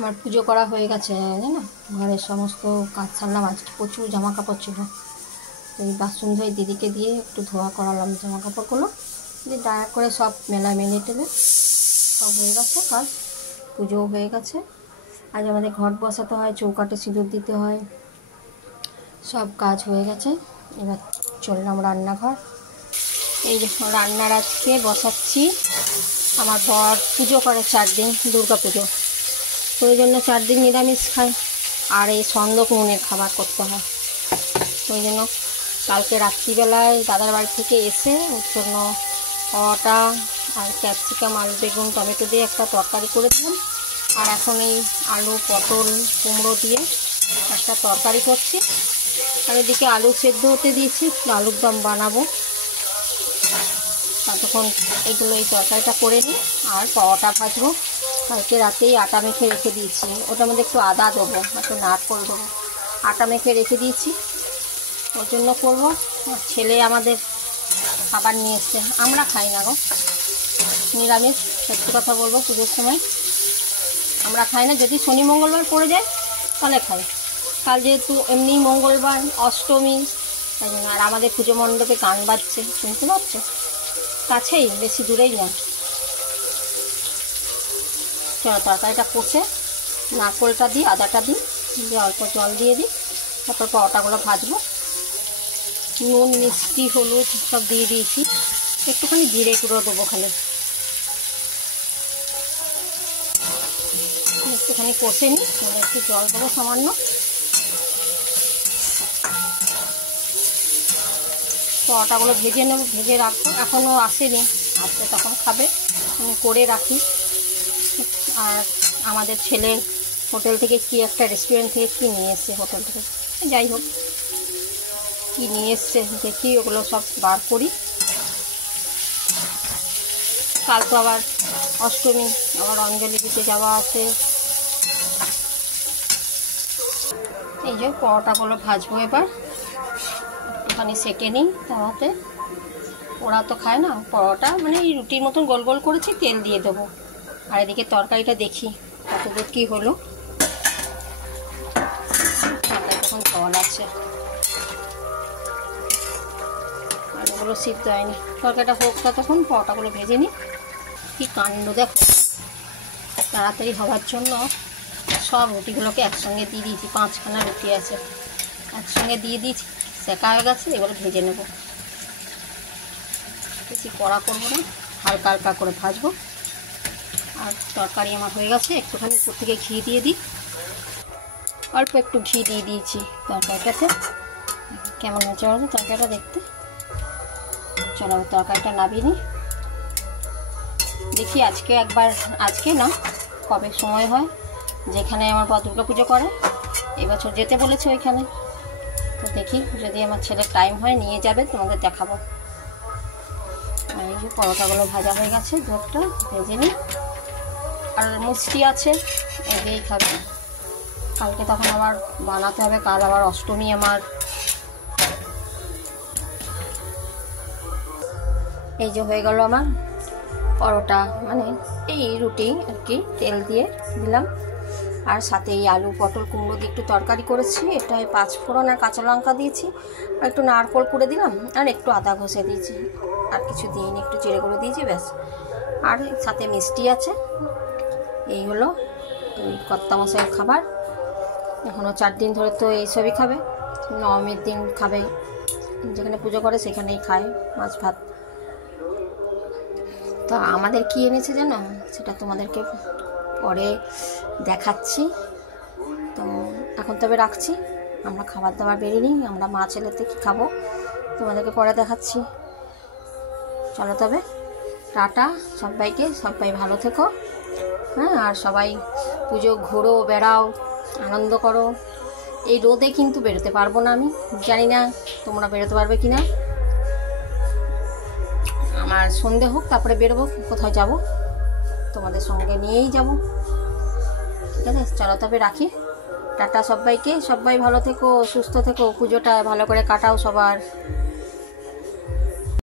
আমার পুজো করা হয়ে গেছে, জানো ঘরের সমস্ত কাজ ছাড়লাম। আজকে প্রচুর জামা কাপড় ছিল, তো এই বাসন ধুয়ে দিদিকে দিয়ে একটু ধোয়া করালাম জামা কাপড়গুলো, দিয়ে ডায়া করে সব মেলা মেলে টেলে সব হয়ে গেছে কাজ। পুজোও হয়ে গেছে। আজ আমাদের ঘট বসাতে হয়, চৌকাটে সিঁদুর দিতে হয়, সব কাজ হয়ে গেছে। এবার চললাম রান্নাঘর। এই যে রান্নার আজকে বসাচ্ছি। আমার বর পুজো করে 4 দিন, দুর্গা পুজো, তো ওই জন্য 4 দিন নিরামিষ খায়, আর এই সন্ধ্যক নুনের খাবার করতে হয়। ওই জন্য কালকে রাত্রিবেলায় দাদার বাড়ি থেকে এসে ওর জন্য পরোটা আর ক্যাপসিকাম, আলু, বেগুন, টমেটো দিয়ে একটা তরকারি করেছিলাম। আর এখন এই আলু, পটল, কুমড়ো দিয়ে একটা তরকারি করছি। আর এদিকে আলু সেদ্ধ হতে দিয়েছি, আলুর দম বানাবো। ততক্ষণ এগুলো এই তরকারিটা করে নিই, আর পরোটা ভাজবো। কালকে রাতেই আটা মেখে রেখে দিয়েছি, ওটার মধ্যে একটু আদা দেবো, একটু নারকেল দেবো। আটা মেখে রেখে দিয়েছি, ওর জন্য করবো। ছেলে আমাদের খাবার নিয়ে এসছে, আমরা খাই না গো নিরামিষ, সত্যি কথা বলবো। পুজোর সময় আমরা খাই না, যদি শনি মঙ্গলবার পড়ে যায় তাহলে খাই। কাল যেহেতু এমনি মঙ্গলবার, অষ্টমী, তাই জন্য। আর আমাদের পুজো মণ্ডপে গান বাজছে, শুনতে পাচ্ছ? কাছেই, বেশি দূরেই না। চলো তরকারিটা কষে নারকেলটা দিই, আদাটা দিই, দিয়ে অল্প জল দিয়ে দিই, তারপর পরোটাগুলো ভাজবো। নুন, মিষ্টি, হলুদ সব দিয়ে দিয়েছি, একটুখানি জিরে গুঁড়ো দেবো খালি। একটুখানি কষে নিই, একটু জল দেবো সামান্য। পরোটাগুলো ভেজে নেব, ভেজে রাখবো, এখনও আসেনি, আসলে তখন খাবে, আমি করে রাখি। আর আমাদের ছেলে হোটেল থেকে কি একটা রেস্টুরেন্ট থেকে কী নিয়ে এসছে, হোটেল থেকে যাই হোক কী নিয়ে এসছে দেখি, ওগুলো সব বার করি। কাল তো আবার অষ্টমী, আবার অঞ্জলি দিতে যাওয়া আছে। এই যে পরোটাগুলো ভাজবো এবার, একটুখানি সেঁকে নিই তাওয়াতে। ওরা তো খায় না পরোটা, মানে এই রুটির মতন গোল গোল করেছি, তেল দিয়ে দেবো। আর এদিকে তরকারিটা দেখি কতদূর কী হলো। তখন জল আছে, আর ওগুলো সিদ্ধ হয়নি। তরকারিটা হোক, তখন পরোটাগুলো ভেজে নিই। কি কাণ্ড দেখো, তাড়াতাড়ি হওয়ার জন্য সব রুটিগুলোকে একসঙ্গে দিয়ে দিয়েছি। 5খানা রুটি আছে, একসঙ্গে দিয়ে দিয়েছি, সেকা হয়ে গেছে। এবারে ভেজে নেব, বেশি কড়া করবো না, হালকা হালকা করে ভাজবো। আর তরকারি আমার হয়ে গেছে, একটুখানি উপর থেকে ঘি দিয়ে দিই, অল্প একটু ঘি দিয়ে দিয়েছি তরকারিটাতে। কেমন হয়েছে বলতো তরকারিটা দেখতে? চলো তরকারিটা নামিয়ে নিই। দেখি আজকে একবার, আজকে না কবে সময় হয়, যেখানে আমার বর দুর্গা পুজো করে, এবছর যেতে বলেছে ওইখানে। তো দেখি যদি আমার ছেলের টাইম হয়, নিয়ে যাবে, তোমাদের দেখাবো। আর এই যে পরোটাগুলো ভাজা হয়ে গেছে, দুধটা ভেজে নিই। আর মিষ্টি আছে, এগিয়েই খাবে। কালকে তখন আবার বানাতে হবে, কাল আবার অষ্টমী আমার। এই যে হয়ে গেল আমার পরোটা, মানে এই রুটি আর কি, তেল দিয়ে দিলাম। আর সাথে এই আলু, পটল, কুমড়ো দিয়ে একটু তরকারি করেছি। এটায় 5 ফোড়ন আর কাঁচা লঙ্কা দিয়েছি, আর একটু নারকেল করে দিলাম, আর একটু আদা ঘষে দিয়েছি। আর কিছু দিইনি, একটু জিরে গুঁড়ো দিয়েছি, ব্যাস। আর সাথে মিষ্টি আছে। এই হলো এই কর্তামশাইয়ের খাবার। এখনও 4 দিন ধরে তো এইসবই খাবে। নবমীর দিন খাবে, যেখানে পুজো করে সেখানেই খায় মাছ ভাত। তো আমাদের কি এনেছে জানো, সেটা তোমাদেরকে পরে দেখাচ্ছি। তো এখন তবে রাখছি, আমরা খাবার দাবার বেরিয়ে নিই। আমরা মা ছেলেতে কী খাবো তোমাদেরকে পরে দেখাচ্ছি। চলো তবে, টাটা সবাইকে, সবাই ভালো থেকো। হ্যাঁ, আর সবাই পুজো ঘোরো, বেড়াও, আনন্দ করো। এই রোদে কিন্তু বেরোতে পারবো না, আমি জানি না তোমরা বেরোতে পারবে কি না। আমার সন্ধে হোক, তারপরে বেরোবো, কোথাও যাব, তোমাদের সঙ্গে নিয়েই যাব। ঠিক আছে, চলো তবে রাখি, টাটা সবাইকে। সবাই ভালো থেকো, সুস্থ থেকো, পুজোটা ভালো করে কাটাও সবার।